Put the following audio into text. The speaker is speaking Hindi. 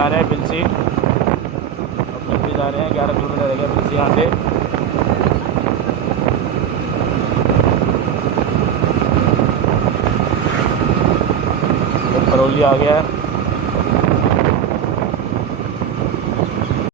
जा रहे हैं बिलसी, अब बिलसी जा रहे हैं। 11 किलोमीटर रह गया बिलसी यहाँ से। करौली आ गया है।